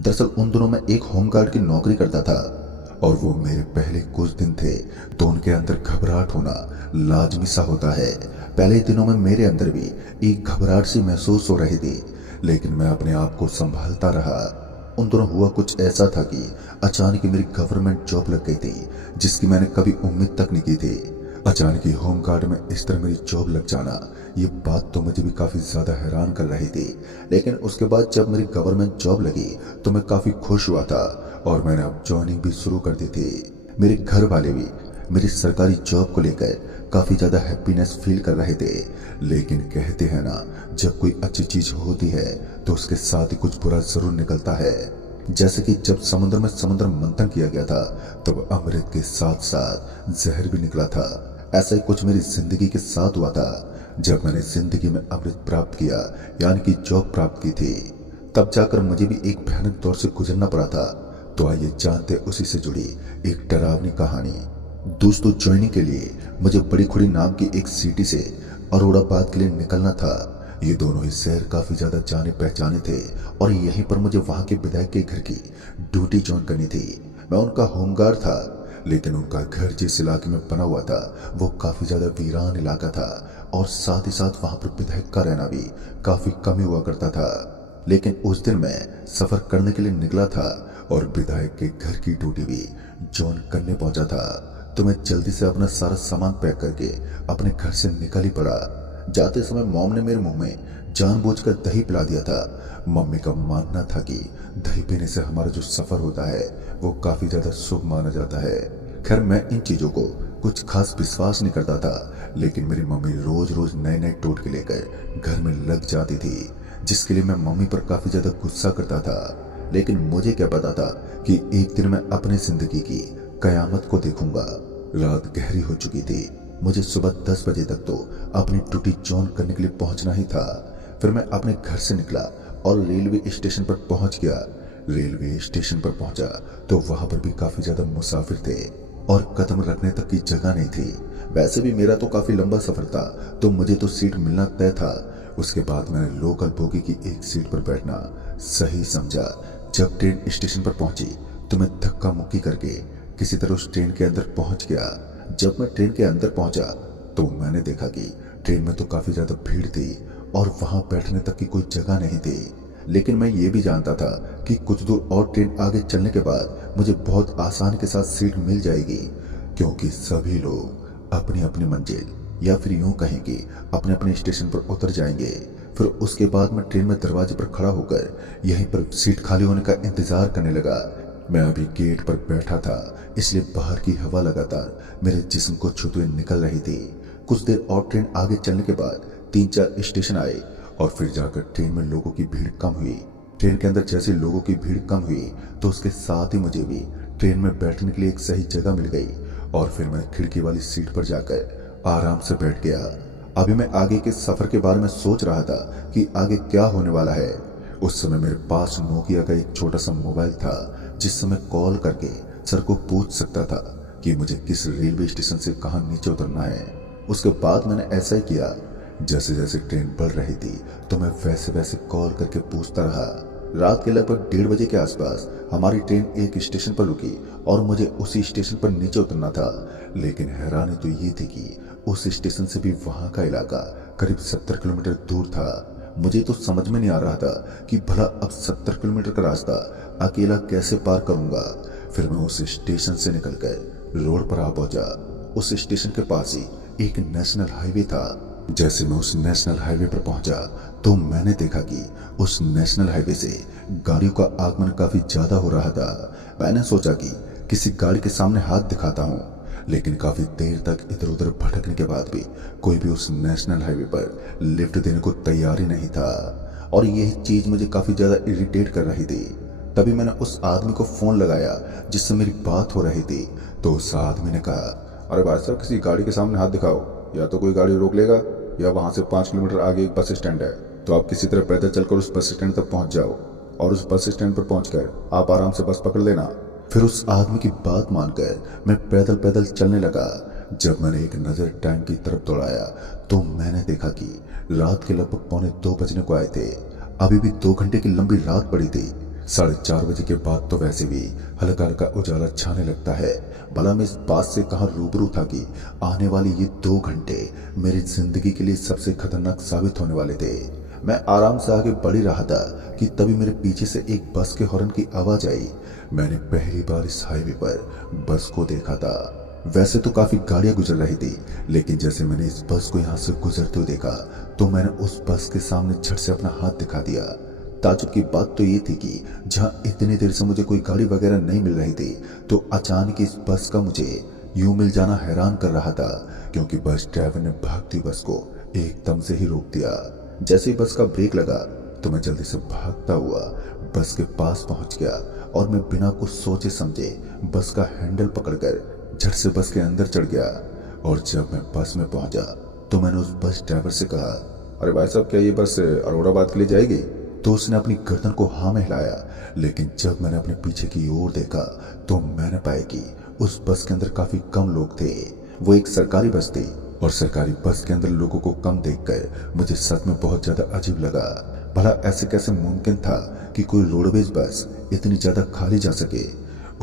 दरअसल उन दिनों मैं एक होमगार्ड की नौकरी करता था और वो मेरे पहले कुछ दिन थे तो उनके अंदर घबराहट होना लाजमी सा होता है। पहले दिनों में मेरे अंदर भी एक घबराहट सी महसूस हो रही थी, लेकिन मैं अपने आप को संभालता रहा। उन दिनों हुआ कुछ ऐसा था कि अचानक ही मेरी गवर्नमेंट जॉब लग गई थी, जिसकी मैंने कभी उम्मीद तक नहीं की थी। अचानक ही होमगार्ड में इस तरह मेरी जॉब लग जाना, ये बात तो मुझे भी काफी ज्यादा हैरान कर रही थी। लेकिन उसके बाद जब मेरी गवर्नमेंट जॉब लगी तो मैं काफी खुश हुआ था और मैंने अब ज्वाइनिंग भी शुरू कर दी थी। मेरे घर वाले भी मेरी सरकारी जॉब को लेकर काफी ज्यादा हैप्पीनेस फील कर रहे थे। लेकिन कहते हैं ना, जब कोई अच्छी चीज होती है तो उसके साथ ही कुछ बुरा जरूर निकलता है। जैसे कि जब समुद्र में समुद्र मंथन किया गया था तब अमृत के साथ साथ जहर भी निकला था। ऐसा ही कुछ मेरी जिंदगी के साथ हुआ था। जब मैंने जिंदगी में अमृत प्राप्त किया, यानी कि जॉब प्राप्त की थी, तब जाकर मुझे भी एक भयानक दौर से गुजरना पड़ा था। तो आइए जानते उसी से जुड़ी एक डरावनी कहानी। दोस्तों, ज्वाइनिंग के लिए मुझे बड़ी खुड़ी नाम की एक सिटी से अरोड़ाबाद के लिए निकलना था। ये दोनों ही शहर काफी ज्यादा जाने पहचाने थे और यहीं पर मुझे वहां के विधायक के घर की ड्यूटी ज्वाइन करनी थी। मैं उनका होमगार्ड था, लेकिन उनका घर जिस इलाके में बना हुआ था वो काफी ज्यादा वीरान इलाका था और साथ ही साथ वहां पर विधायक का रहना भी काफी कम ही हुआ करता था। लेकिन उस दिन मैं सफर करने के लिए निकला था और विधायक के घर की ड्यूटी भी ज्वाइन करने पहुंचा था। तो मैं जल्दी से अपना सारा सामान पैक करके अपने घर से निकल ही पड़ा। जाते समय मॉम ने मेरे मुंह में जानबूझकर दही पिला दिया था। मम्मी का मानना था कि दही पीने से हमारा जो सफर होता है वो काफी ज्यादा शुभ माना जाता है। खैर, मैं इन चीजों को कुछ खास विश्वास नहीं करता था, लेकिन मेरी मम्मी रोज रोज नए नए टोटके लेकर घर में लग जाती थी, जिसके लिए मैं मम्मी पर काफी ज्यादा गुस्सा करता था। लेकिन मुझे क्या पता था कि एक दिन मैं अपनी जिंदगी की कयामत को देखूंगा। रात गहरी हो चुकी थी। मुझे सुबह 10 बजे तक तो अपनी ड्यूटी ज्वाइन करने के लिए पहुंचना ही था। फिर मैं अपने घर से निकला और रेलवे स्टेशन पर पहुंच गया। रेलवे स्टेशन पर पहुंचा तो वहां पर भी काफी ज्यादा मुसाफिर थे और कदम रखने तक की जगह नहीं थी। वैसे भी मेरा तो काफी लंबा सफर था तो मुझे तो सीट मिलना तय था। उसके बाद मैंने लोकल बोगी की एक सीट पर बैठना सही समझा। जब ट्रेन स्टेशन पर पहुंची तो मैं धक्का मुक्की करके किसी तरह उस ट्रेन के अंदर पहुंच गया। जब मैं ट्रेन के अंदर पहुंचा तो मैंने देखा कि ट्रेन में तो काफी ज्यादा भीड़ थी और वहां बैठने तक की कोई जगह नहीं थी। लेकिन मैं ये भी जानता था कि कुछ दूर और ट्रेन आगे चलने के बाद मुझे बहुत आसानी के साथ सीट मिल जाएगी, क्योंकि सभी लोग अपनी अपनी मंजिल या फिर यूं कहें कि अपने अपने स्टेशन पर उतर जाएंगे। फिर उसके बाद मैं ट्रेन में दरवाजे पर खड़ा होकर यहीं पर सीट खाली होने का इंतजार करने लगा। मैं अभी गेट पर बैठा था, इसलिए बाहर की हवा लगातार मेरे जिस्म को छूते हुए निकल रही थी। कुछ देर और ट्रेन आगे चलने के बाद 3-4 स्टेशन आए और फिर जाकर ट्रेन में लोगों की भीड़ कम हुई। ट्रेन के अंदर जैसे लोगों की भीड़ कम हुई तो उसके साथ ही मुझे भी ट्रेन में बैठने के लिए एक सही जगह मिल गई और फिर मैं खिड़की वाली सीट पर जाकर आराम से बैठ गया। अभी मैं आगे के सफर के बारे में सोच रहा था कि आगे क्या होने वाला है। उस समय मेरे पास नोकिया का एक छोटा सा मोबाइल था, जिससे मैं कॉल करके सर को पूछ सकता था कि मुझे किस रेलवे स्टेशन से कहाँ नीचे उतरना है। उसके बाद मैंने ऐसा ही किया। जैसे जैसे ट्रेन बढ़ रही थी तो मैं वैसे वैसे कॉल करके पूछता रहा। रात के लगभग 1:30 बजे के आसपास हमारी ट्रेन एक स्टेशन पर रुकी और मुझे उसी स्टेशन पर नीचे उतरना था। लेकिन हैरानी तो ये थी कि उस स्टेशन से भी वहां का इलाका करीब 70 किलोमीटर दूर था। मुझे तो समझ में नहीं आ रहा था कि भला अब 70 किलोमीटर का रास्ता अकेला कैसे पार करूंगा। फिर मैं उस स्टेशन से निकलकर रोड पर आ पहुंचा। उस स्टेशन के पास ही एक नेशनल हाईवे था। जैसे मैं उस नेशनल हाईवे पर पहुंचा तो मैंने देखा कि उस नेशनल हाईवे से गाड़ियों का आगमन काफी ज्यादा हो रहा था। मैंने सोचा कि किसी गाड़ी के सामने हाथ दिखाता हूं, लेकिन काफी देर तक इधर उधर भटकने के बाद भी कोई भी उस नेशनल हाईवे पर लिफ्ट देने को तैयार ही नहीं था और यही चीज मुझे काफी ज्यादा इरिटेट कर रही थी। तभी मैंने उस आदमी को फोन लगाया जिससे मेरी बात हो रही थी। तो उस आदमी ने कहा, अरे भाई साहब, किसी गाड़ी के सामने हाथ दिखाओ, या तो कोई गाड़ी रोक लेगा या वहां से 5 किलोमीटर आगे एक बस स्टैंड है, तो आप किसी तरह पैदल चलकर उस बस स्टैंड तक पहुंच जाओ और उस बस स्टैंड पर पहुंचकर आप आराम से बस पकड़ लेना। फिर उस आदमी की बात मानकर मैं पैदल पैदल चलने लगा। जब मैंने एक नजर टाइम की तरफ दौड़ाया तो मैंने देखा कि रात के लगभग 1:45 बजने को आए थे। अभी भी 2 घंटे की लंबी रात पड़ी थी। 4:30 बजे के बाद तो वैसे भी हल्का हल्का उजाला छाने लगता है। भला मैं इस बात से कहाँ रूबरू था कि आने वाले ये 2 घंटे मेरी जिंदगी के लिए सबसे खतरनाक साबित होने वाले थे। मैं आराम से आगे बढ़ ही रहा था कि तभी मेरे पीछे से एक बस के हॉर्न की आवाज आई। मैंने पहली बार इस हाईवे पर बस को देखा था। वैसे तो काफी गाड़ियां गुजर रही थी, लेकिन जैसे मैंने इस बस को यहाँ से गुजरते हुए देखा तो मैंने उस बस के सामने झट से अपना हाथ दिखा दिया। ताजुब की बात तो ये थी कि जहां इतनी देर से मुझे कोई गाड़ी वगैरह नहीं मिल रही थी, तो अचानक इस बस का मुझे यूं मिल जाना हैरान कर रहा था, क्योंकि बस ड्राइवर ने भागती बस को एकदम से ही रोक दिया। जैसे ही बस का ब्रेक लगा तो मैं जल्दी से भागता हुआ बस के पास पहुंच गया और मैं बिना कुछ सोचे समझे बस का हैंडल पकड़कर झट से बस के अंदर चढ़ गया। और जब मैं बस में पहुंचा तो मैंने उस बस ड्राइवर से कहा, अरे भाई साहब, क्या ये बस अरोड़ाबाद के लिए जाएगी? तो उसने अपनी गर्दन को हाँ में हिलाया, लेकिन जब मैंने अपने पीछे की ओर देखा तो मैंने पाया कि उस बस के अंदर काफी कम लोग थे। वो एक सरकारी बस थी और सरकारी बस के अंदर लोगों को कम देखकर मुझे सच में बहुत ज्यादा अजीब लगा। भला ऐसे कैसे मुमकिन था कि कोई रोडवेज बस इतनी ज्यादा खाली जा सके।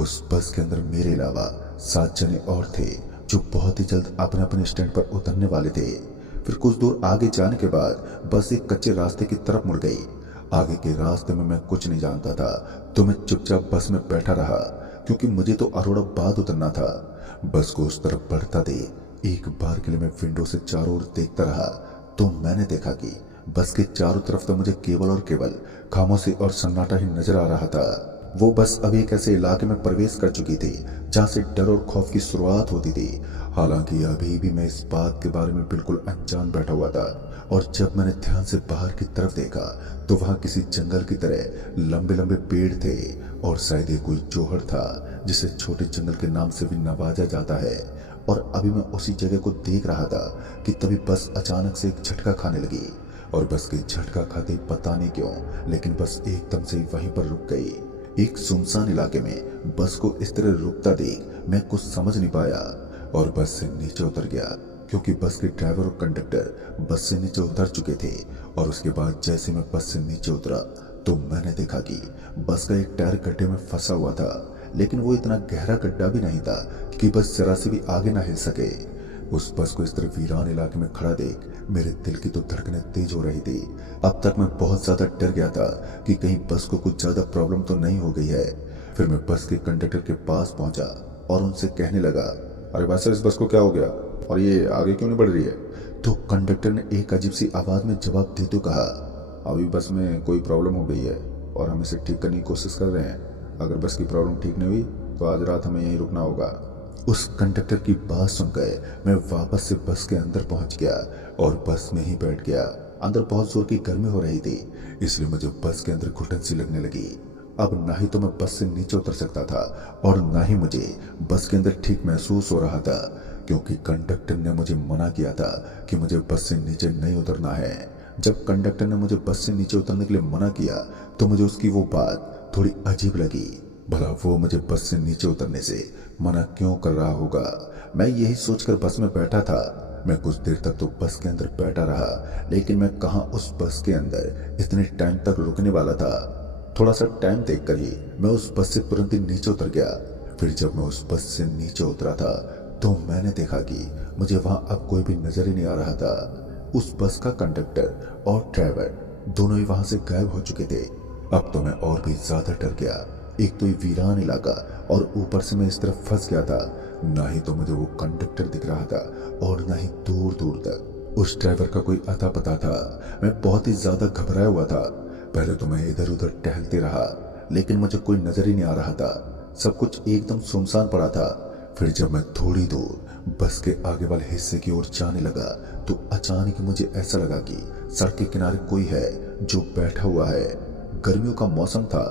उस बस के अंदर मेरे अलावा 7 जने और थे जो बहुत ही जल्द अपने अपने स्टैंड पर उतरने वाले थे। फिर कुछ दूर आगे जाने के बाद बस एक कच्चे रास्ते की तरफ मुड़ गई। आगे के रास्ते में मैं कुछ नहीं जानता था, तो मैं चुपचाप बस में बैठा रहा, क्योंकि मुझे तो अरोड़ाबाद उतरना था। बस को उस तरफ बढ़ता देख एक बार के लिए मैं विंडो से चारों ओर देखता रहा, तो मैंने देखा कि बस के चारों तरफ तो मुझे केवल और केवल खामोशी और सन्नाटा ही नजर आ रहा था। वो बस अभी एक ऐसे इलाके में प्रवेश कर चुकी थी जहां से डर और खौफ की शुरुआत होती थी। हालांकि अभी भी मैं इस बात के बारे में बिल्कुल अनजान बैठा हुआ था, और जब मैंने ध्यान से बाहर की तरफ देखा तो वहां किसी जंगल की तरह लंबे लंबे पेड़ थे, और शायद ये कोई जौहर था जिसे छोटे जंगल के नाम से भी नवाजा जाता है। और अभी मैं उसी जगह को देख रहा था कि तभी बस अचानक से एक झटका खाने लगी, और बस के झटका खाते ही पता नहीं क्यों लेकिन बस एकदम से वहीं पर रुक गई। एक सुनसान इलाके में बस को इस तरह रुकता देख मैं कुछ समझ नहीं पाया और बस से नीचे उतर गया, क्योंकि बस के ड्राइवर और कंडक्टर बस से नीचे उतर चुके थे। और उसके बाद जैसे मैं बस से नीचे उतरा तो मैंने देखा कि बस का एक टायर गड्ढे में फंसा हुआ था, लेकिन वो इतना गहरा गड्ढा भी नहीं था कि बस जरा से भी आगे ना हिल सके। उस बस को इस तरह वीरान इलाके में खड़ा देख मेरे दिल की तो धड़कनें तेज हो रही थी। अब तक मैं बहुत ज्यादा डर गया था कि कहीं बस को कुछ ज्यादा प्रॉब्लम तो नहीं हो गई है। फिर मैं बस के कंडक्टर के पास पहुंचा और उनसे कहने लगा, अरे भाई सर, इस बस को क्या हो गया और ये आगे क्यों नहीं बढ़ रही है? तो कंडक्टर ने एक अजीब सी आवाज में जवाब देते कहा, अभी बस में कोई प्रॉब्लम हो गई है और हम इसे ठीक करने की कोशिश कर रहे हैं। अगर बस की प्रॉब्लम ठीक नहीं हुई तो आज रात हमें यहीं रुकना होगा। उस कंडक्टर की बात सुनकर मैं वापस से बस के अंदर पहुंच गया और बस में ही बैठ गया। अंदर बहुत जोर की गर्मी हो रही थी, इसलिए मुझे बस के अंदर घुटन सी लगने लगी। अब ना ही तो मैं बस से नीचे उतर सकता था और ना ही मुझे बस के अंदर ठीक महसूस हो रहा था, क्योंकि कंडक्टर ने मुझे मना किया था कि मुझे बस से नीचे नहीं उतरना है। जब कंडक्टर ने मुझे बस से नीचे उतरने के लिए मना किया तो मुझे उसकी वो बात थोड़ी अजीब लगी। भला वो मुझे बस से नीचे उतरने से मना क्यों कर रहा होगा? मैं यही सोचकर बस में बैठा था। मैं कुछ देर तक तो बस के अंदर बैठा रहा, लेकिन मैं कहाँ उस बस के अंदर इतने टाइम तक रुकने वाला था। थोड़ा सा टाइम देखकर ही मैं उस बस से तुरंत ही नीचे उतर गया। फिर जब मैं उस बस से नीचे उतरा था तो मैंने देखा कि मुझे वहां अब कोई भी नजर ही नहीं आ रहा था। उस बस का कंडक्टर और ड्राइवर दोनों ही वहां से गायब हो चुके थे। अब तो मैं और भी ज्यादा डर गया। एक तो ये वीरान इलाका और ऊपर से मैं इस तरफ फंस गया था। ना ही तो मुझे वो कंडक्टर दिख रहा था और ना ही दूर दूर तक उस ड्राइवर का कोई अता पता था। मैं बहुत ही ज्यादा घबराया हुआ था। पहले तो मैं इधर उधर टहलते रहा, लेकिन मुझे कोई नजर ही नहीं आ रहा था। सब कुछ एकदम सुनसान पड़ा था। फिर जब मैं थोड़ी दूर बस के आगे वाले हिस्से की ओर जाने लगा तो अचानक मुझे ऐसा लगा कि सड़क के किनारे कोई है जो बैठा हुआ है। गर्मियों का मौसम था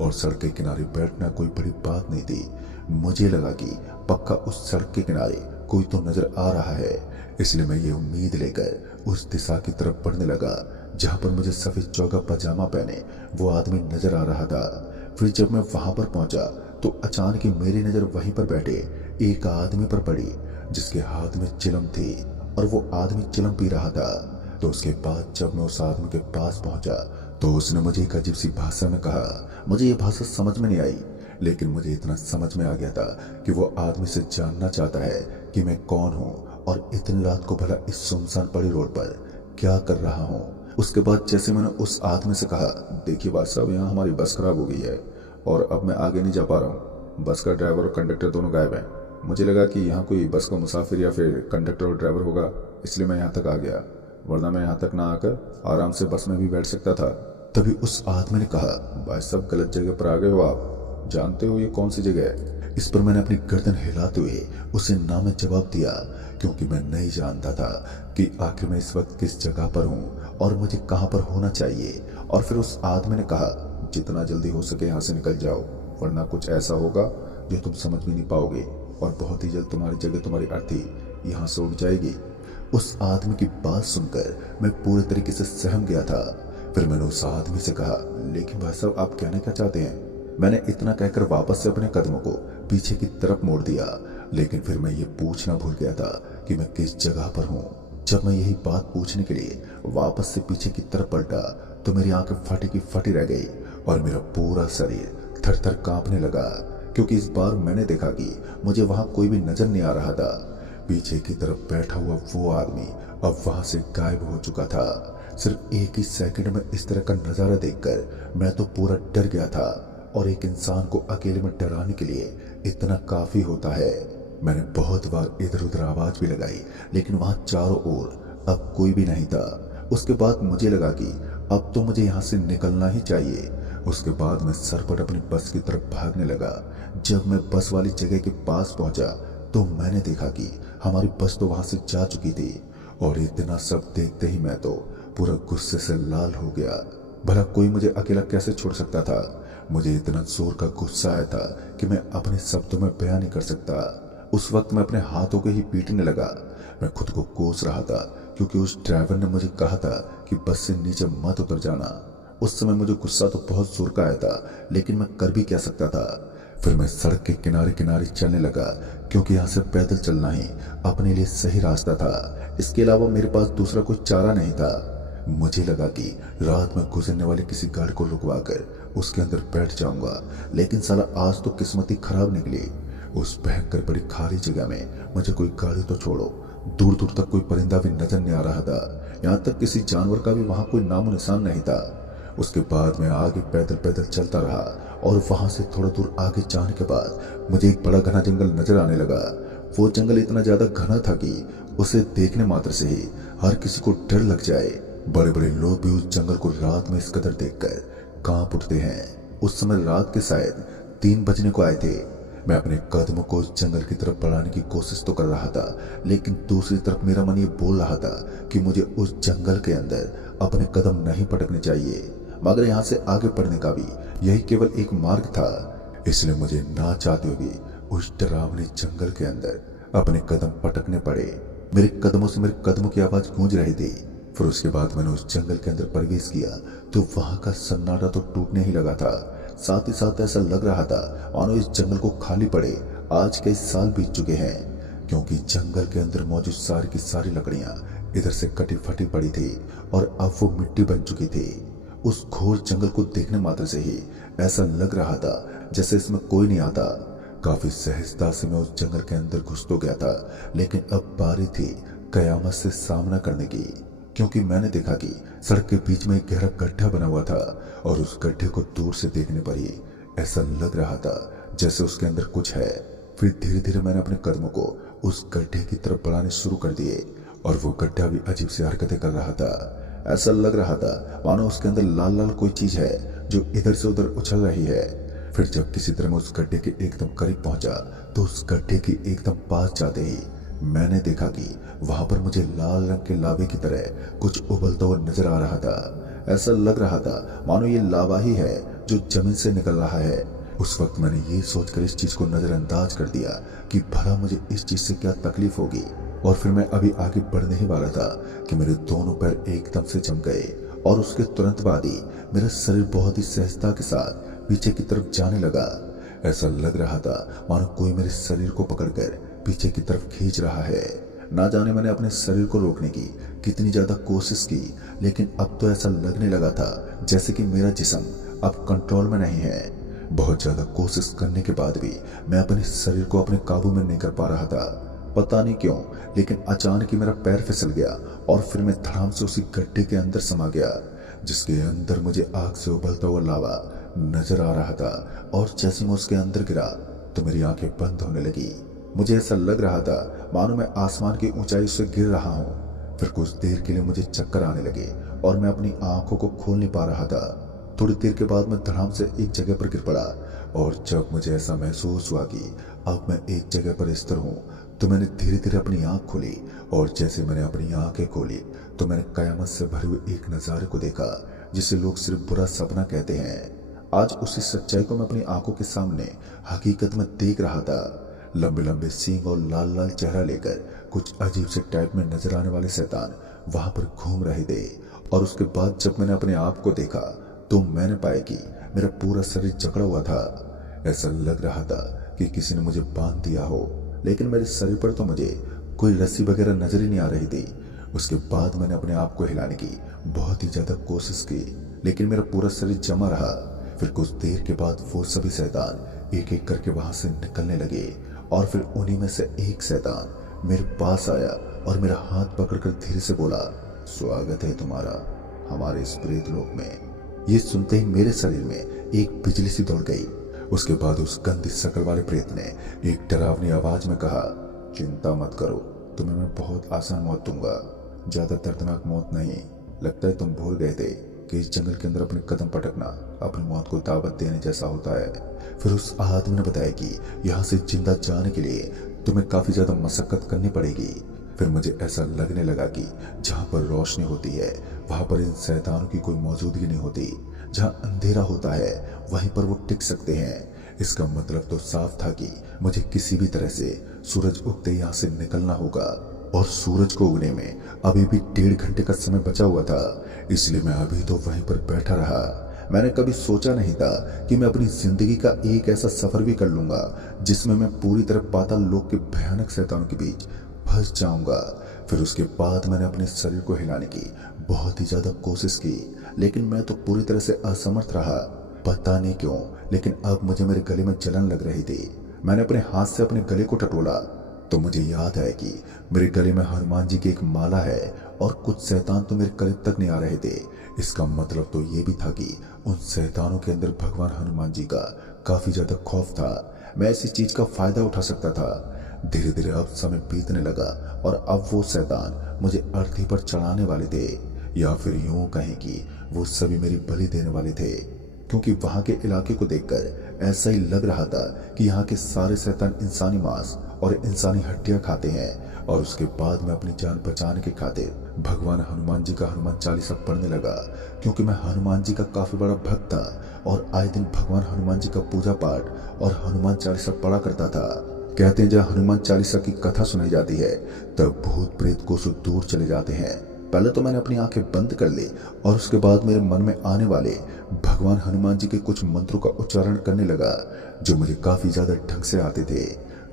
और सड़क के किनारे बैठना कोई बड़ी बात नहीं थी। मुझे लगा कि पक्का उस सड़क के किनारे कोई तो नजर आ रहा है, इसलिए मैं ये उम्मीद लेकर उस दिशा की तरफ बढ़ने लगा जहां पर मुझे सफेद चौगा पजामा पहने वो आदमी नजर आ रहा था। फिर जब मैं वहां पर पहुंचा तो अचानक ही मेरी नजर वहीं पर बैठे एक आदमी पर पड़ी जिसके हाथ में चिलम थी और वो आदमी चिलम पी रहा था। तो उसके बाद जब मैं उस आदमी के पास पहुंचा तो उसने मुझे एक अजीब सी भाषा में कहा। मुझे ये भाषा समझ में नहीं आई, लेकिन मुझे इतना समझ में आ गया था कि वो आदमी से जानना चाहता है कि मैं कौन हूँ और इतनी रात को भला इस सुनसान पड़ी रोड पर क्या कर रहा हूँ। उसके बाद जैसे मैंने उस आदमी से कहा, देखिए भाई साहब, यहाँ हमारी बस खराब हो गई है और अब मैं आगे नहीं जा पा रहा हूँ। बस का ड्राइवर और कंडक्टर दोनों गायब हैं। मुझे लगा कि यहाँ कोई बस का मुसाफिर या फिर कंडक्टर और ड्राइवर होगा, इसलिए मैं यहाँ तक आ गया, वरना मैं यहाँ तक ना आकर आराम से बस में भी बैठ सकता था। तभी उस आदमी ने कहा, भाई साहब गलत जगह पर आ गए हो आप, जानते हो ये कौन सी जगह है? इस पर मैंने अपनी गर्दन हिलाते हुए उसे ना में जवाब दिया, क्योंकि मैं नहीं जानता था कि आखिर मैं इस वक्त किस जगह पर हूँ और मुझे कहाँ पर होना चाहिए। और फिर उस आदमी ने कहा, जितना जल्दी हो सके यहाँ से निकल जाओ, वरना कुछ ऐसा होगा जो तुम समझ भी नहीं पाओगे और बहुत ही जल्द तुम्हारी जगह, तुम्हारी अर्थी यहाँ से उड़ जाएगी। उस आदमी की बात सुनकर मैं पूरे तरीके से सहम गया था। फिर मैंने उस आदमी से कहा, लेकिन भाई साहब आप कहना क्या चाहते हैं? मैंने इतना कहकर वापस से अपने कदमों को पीछे की तरफ मोड़ दिया, लेकिन फिर मैं ये पूछना भूल गया था कि मैं किस जगह पर हूँ। जब मैं यही बात पूछने के लिए वापस से पीछे की तरफ पलटा तो मेरी आंखें फटी की फटी रह गई और मेरा पूरा शरीर थर थर कांपने लगा, क्योंकि इस बार मैंने देखा कि मुझे वहां कोई भी नजर नहीं आ रहा था। पीछे की तरफ बैठा हुआ वो आदमी अब वहां से गायब हो चुका था। सिर्फ एक ही सेकंड में इस तरह का नजारा देखकर मैं तो पूरा डर गया था, और एक इंसान को अकेले में डराने के लिए इतना काफी होता है। मैंने बहुत बार इधर उधर आवाज भी लगाई, लेकिन वहां चारों ओर अब कोई भी नहीं था। उसके बाद मुझे लगा कि अब तो मुझे यहाँ से निकलना ही चाहिए। उसके बाद मैं सरपट अपनी बस की तरफ भागने लगा। जब मैं बस वाली जगह के पास पहुंचा तो मैंने देखा कि हमारी बस तो वहां से जा चुकी थी, और इतना सब देखते ही मैं तो पूरा गुस्से से लाल हो गया। भला कोई मुझे अकेला कैसे छोड़ सकता था? मुझे इतना जोर का गुस्सा आया था कि मैं अपने शब्दों में बयान नहीं कर सकता। उस वक्त मैं अपने हाथों को ही पीटने लगा। मैं खुद को कोस रहा था, क्योंकि उस ड्राइवर ने मुझे कहा था कि बस से नीचे मत उतर जाना। उस समय मुझे गुस्सा तो बहुत जोर का आया था, लेकिन मैं कर भी क्या सकता था। फिर मैं सड़क के किनारे किनारे चलने लगा, क्योंकि यहाँ से पैदल चलना ही अपने लिए सही रास्ता था। इसके अलावा मेरे पास दूसरा कोई चारा नहीं था। मुझे लगा कि रात में गुजरने वाली किसी गाड़ी को रुकवा कर उसके अंदर बैठ जाऊंगा, लेकिन साला आज तो किस्मत ही खराब निकली। उस भयंकर बड़ी खाली जगह में मुझे कोई गाड़ी तो छोड़ो, दूर दूर तक कोई परिंदा भी नजर नहीं आ रहा था। यहाँ तक किसी जानवर का भी वहां कोई नामो निशान नहीं था। उसके बाद मैं आगे पैदल पैदल चलता रहा, और वहां से थोड़ा दूर आगे जाने के बाद मुझे एक बड़ा घना जंगल नजर आने लगा। वो जंगल इतना ज्यादा घना था कि उसे देखने मात्र से ही हर किसी को डर लग जाए। बड़े बड़े लोग भी उस जंगल को रात में इस कदर देखकर कांप उठते हैं। उस समय रात के शायद 3 बजने को आए थे। मैं अपने कदमों को उस जंगल की तरफ बढ़ाने की कोशिश तो कर रहा था, लेकिन दूसरी तरफ मेरा मन ये बोल रहा था कि मुझे उस जंगल के अंदर अपने कदम नहीं पटकने चाहिए, मगर यहाँ से आगे बढ़ने का भी यही केवल एक मार्ग था। इसलिए मुझे ना चाहते हुए भी उस डरावने जंगल के अंदर अपने कदम पटकने पड़े। मेरे कदमों से मेरे कदमों की आवाज गूंज रही थी। फिर उसके बाद मैंने उस जंगल के अंदर प्रवेश किया तो वहां का सन्नाटा तो टूटने ही लगा था। साथ ही साथ ऐसा लग रहा था मानो इस जंगल को खाली पड़े आज कई साल बीत चुके हैं, क्योंकि जंगल के अंदर मौजूद सारी की सारी लकड़ियां इधर से कटी फटी पड़ी थी और अब वो मिट्टी बन चुकी थी। उस घोर जंगल को देखने मात्र से ही ऐसा लग रहा था जैसे इसमें कोई नहीं आता। काफी सहजता से मैं उस जंगल के अंदर घुस तो गया था, लेकिन अब बारी थी कयामत से सामना करने की, क्योंकि मैंने देखा कि सड़क के बीच में एक गहरा गड्ढा बना हुआ था, और उस गड्ढे को दूर से देखने पर ही ऐसा लग रहा था जैसे उसके अंदर कुछ है। फिर धीरे धीरे मैंने अपने कदमों को उस गड्ढे की तरफ बढ़ाने शुरू कर दिए, और वो गड्ढा भी अजीब सी हरकतें कर रहा था। ऐसा लग रहा था मानो उसके अंदर लाल लाल कोई चीज है जो इधर से उधर उछल रही है। फिर जब किसी तरह मैं उस गड्ढे के एकदम करीब पहुंचा तो उस गड्ढे के एकदम पास जाते ही मैंने देखा कि वहां पर मुझे लाल रंग के लावे की तरह कुछ उबलता हुआ नजर आ रहा था। ऐसा लग रहा था मानो ये लावा ही है जो जमीन से निकल रहा है। उस वक्त मैंने ये सोचकर इस चीज को नजरअंदाज कर दिया कि भला मुझे इस चीज से क्या तकलीफ होगी, और फिर मैं अभी आगे बढ़ने ही वाला था कि मेरे दोनों पैर एकदम से जम गए, और उसके तुरंत बाद ही मेरा शरीर बहुत ही सहजता के साथ पीछे की तरफ जाने लगा। ऐसा लग रहा था मानो कोई मेरे शरीर को पकड़कर पीछे की तरफ खींच रहा है। ना जाने मैंने अपने शरीर को रोकने की कितनी ज्यादा कोशिश की, लेकिन अब तो ऐसा लगने लगा था जैसे कि मेरा जिस्म अब कंट्रोल में नहीं है। बहुत ज्यादा कोशिश करने के बाद भी मैं अपने शरीर को अपने काबू में नहीं कर पा रहा था। पता नहीं क्यों, लेकिन अचानक ही मेरा पैर फिसल गया और फिर मैं धड़ाम से उसी गड्ढे के अंदर समा गया, जिसके अंदर मुझे आग से उबलता हुआ लावा नजर आ रहा था। और जैसे मैं उसके अंदर गिरा तो मेरी आंखें बंद होने लगी। मुझे ऐसा लग रहा था मानो मैं आसमान की ऊंचाई से गिर रहा हूँ। फिर कुछ देर के लिए मुझे चक्कर आने लगे और मैं अपनी आंखों को खोल नहीं पा रहा था। थोड़ी देर के बाद मैं धड़ाम से एक जगह पर गिर पड़ा और जब मुझे ऐसा महसूस हुआ कि अब मैं एक जगह पर स्थिर हूँ, तो मैंने धीरे धीरे अपनी आंख खोली। और जैसे मैंने अपनी आंखें खोली तो मैंने कयामत से भरे हुए एक नज़ारे को देखा, जिसे लोग सिर्फ बुरा सपना कहते हैं। आज उसी सच्चाई को मैं अपनी आंखों के सामने हकीकत में देख रहा था। लंबे लंबे सींग और लाल लाल चेहरा लेकर कुछ अजीब से टाइप में नजर आने वाले शैतान वहां पर घूम रहे थे। और उसके बाद जब मैंने अपने आप को देखा तो मैंने पाया कि मेरा पूरा शरीर जकड़ा हुआ था। ऐसा लग रहा था कि किसी ने मुझे बांध दिया हो, लेकिन मेरे शरीर पर तो मुझे कोई रस्सी वगैरह नजर ही नहीं आ रही थी। उसके बाद मैंने अपने आप को हिलाने की बहुत ही ज्यादा कोशिश की, लेकिन मेरा पूरा शरीर जमा रहा। फिर कुछ देर के बाद वो सभी शैतान एक एक करके वहां से निकलने लगे और फिर उन्हीं में से एक शैतान मेरे पास आया और मेरा हाथ पकड़कर धीरे से बोला, स्वागत है तुम्हारा हमारे इस प्रेत लोक में। ये सुनते ही मेरे शरीर में एक बिजली सी दौड़ गई। उसके बाद उस गंदी शक्ल वाले प्रेत ने एक डरावनी आवाज में कहा, चिंता मत करो, तुम्हें मैं बहुत आसान मौत दूंगा, ज्यादा दर्दनाक मौत नहीं। लगता है तुम भूल गए थे कि इस जंगल के अंदर अपने कदम पटकना अपनी मौत को दावत देने जैसा होता है। फिर उस आदमी ने बताया कि यहाँ से जिंदा जाने के लिए तुम्हें काफी ज्यादा मशक्कत करनी पड़ेगी। फिर मुझे ऐसा लगने लगा कि जहाँ पर रोशनी होती है वहां पर इन शैतानों की कोई मौजूदगी नहीं होती। जहाँ अंधेरा होता है वहीं पर वो टिक सकते हैं। इसका मतलब तो साफ था कि मुझे किसी भी तरह से सूरज उगते यहाँ से निकलना होगा। और सूरज को उगने में अभी भी 1.5 घंटे का समय बचा हुआ था, इसलिए मैं अभी तो वहीं पर बैठा रहा। मैंने कभी सोचा नहीं था कि मैं अपनी जिंदगी का एक ऐसा सफर भी कर लूंगा जिसमें मैं पूरी तरह पाताल लोक के भयानक शैतानों के बीच फंस जाऊंगा। फिर उसके बाद मैंने अपने शरीर को हिलाने की बहुत ही ज्यादा कोशिश की, लेकिन मैं तो पूरी तरह से असमर्थ रहा। पता नहीं क्यों, लेकिन अब मुझे मेरे गले में जलन लग रही थी। मैंने अपने हाथ से अपने गले को टटोला तो मुझे याद है कि मेरे गले में हनुमान जी की एक माला है और कुछ शैतान तो मेरे करीब तक नहीं आ रहे थे। इसका मतलब तो ये भी था कि उन शैतानों के अंदर भगवान हनुमान जी का काफी ज्यादा खौफ था। मैं ऐसी चीज का फायदा उठा सकता था। धीरे धीरे अब समय बीतने लगा और अब वो शैतान मुझे अर्थी पर चढ़ाने वाले थे, या फिर यूं कहें कि वो सभी मेरी बलि देने वाले थे। क्योंकि वहां के इलाके को देखकर ऐसा ही लग रहा था कि यहाँ के सारे शैतान इंसानी मांस और इंसानी हड्डियां खाते हैं। और उसके बाद मैं अपनी जान बचाने के खातिर भगवान हनुमान जी का हनुमान चालीसा पढ़ने लगा, क्योंकि मैं हनुमान जी का काफी बड़ा भक्त था और आए दिन भगवान हनुमान जी का पूजा पाठ और हनुमान चालीसा पढ़ा करता था। कहते हैं जब हनुमान चालीसा की कथा सुनाई जाती है तब भूत प्रेत को दूर चले जाते हैं। पहले तो मैंने अपनी आंखें बंद कर ली और उसके बाद मेरे मन में आने वाले भगवान हनुमान जी के कुछ मंत्रों का उच्चारण करने लगा, जो मुझे काफी ज्यादा ढंग से आते थे।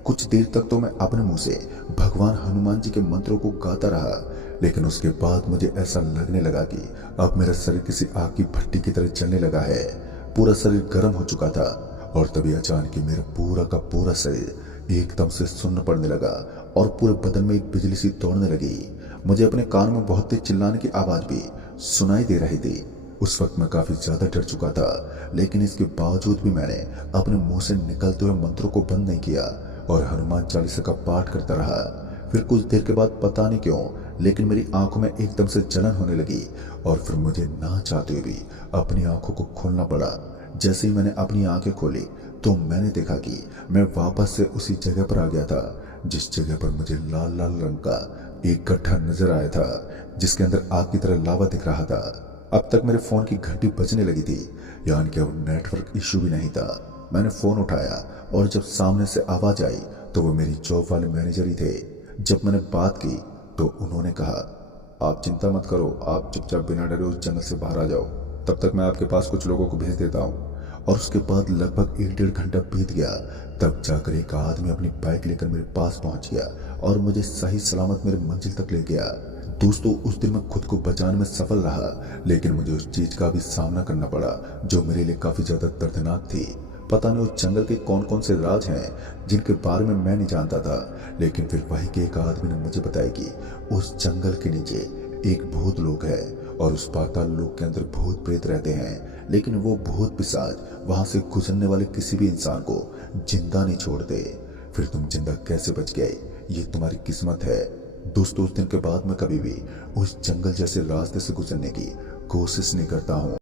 कुछ देर तक तो मैं अपने मुंह से भगवान हनुमान जी के मंत्रों को गाता रहा, लेकिन उसके बाद मुझे ऐसा लगने लगा कि अब मेरा शरीर किसी आग की भट्टी की तरह जलने लगा है। पूरा शरीर गर्म हो चुका था और तभी अचानक ही मेरा पूरा का पूरा शरीर एकदम से सुन्न पड़ने लगा और पूरे बदन में एक बिजली सी दौड़ने लगी। मुझे अपने कान में बहुत तेज चिल्लाने की आवाज भी सुनाई दे रही थी। उस वक्त मैं काफी ज्यादा डर चुका था, लेकिन इसके बावजूद भी मैंने अपने मुंह से निकलते हुए मंत्रों को बंद नहीं किया और हनुमान चालीसा का पाठ करता रहा। फिर कुछ देर के बाद पता नहीं क्यों, लेकिन मेरी आंखों में एकदम से जलन होने लगी और फिर मुझे ना चाहते हुए भी अपनी आंखों को खोलना पड़ा। जैसे ही मैंने अपनी आंखें खोली तो मैंने देखा कि मैं वापस से उसी जगह पर आ गया था जिस जगह पर मुझे लाल लाल रंग का एक गड्ढा नजर आया था, जिसके अंदर आग की तरह लावा दिख रहा था। अब तक मेरे फोन की घंटी बजने लगी थी, यानी कि अब नेटवर्क इश्यू भी नहीं था। मैंने फोन उठाया और जब सामने से आवाज आई तो वो मेरी जॉब वाले मैनेजर ही थे। जब मैंने बात की तो उन्होंने कहा, आप चिंता मत करो, आप चुपचाप बिना डरे उस जंगल से बाहर आ जाओ, तब तक मैं आपके पास कुछ लोगों को भेज देता हूँ। और उसके बाद लगभग 1-1.5 घंटा बीत गया, तब जाकर एक आदमी अपनी बाइक लेकर मेरे पास पहुंच गया और मुझे सही सलामत मेरे मंजिल तक ले गया। दोस्तों उस दिन मैं खुद को बचाने में सफल रहा, लेकिन मुझे उस चीज का भी सामना करना पड़ा जो मेरे लिए काफी ज्यादा दर्दनाक थी। पता नहीं उस जंगल के कौन कौन से राज हैं जिनके बारे में मैं नहीं जानता था, लेकिन फिर वही के एक आदमी ने मुझे बताया कि उस जंगल के नीचे एक भूत लोक है और उस पाताल लोक के अंदर भूत प्रेत रहते हैं, लेकिन वो भूत पिशाच वहां से गुजरने वाले किसी भी इंसान को जिंदा नहीं छोड़ते। फिर तुम जिंदा कैसे बच गए, ये तुम्हारी किस्मत है। दोस्तों उस दिन के बाद मैं कभी भी उस जंगल जैसे रास्ते से गुजरने की कोशिश नहीं करता हूँ।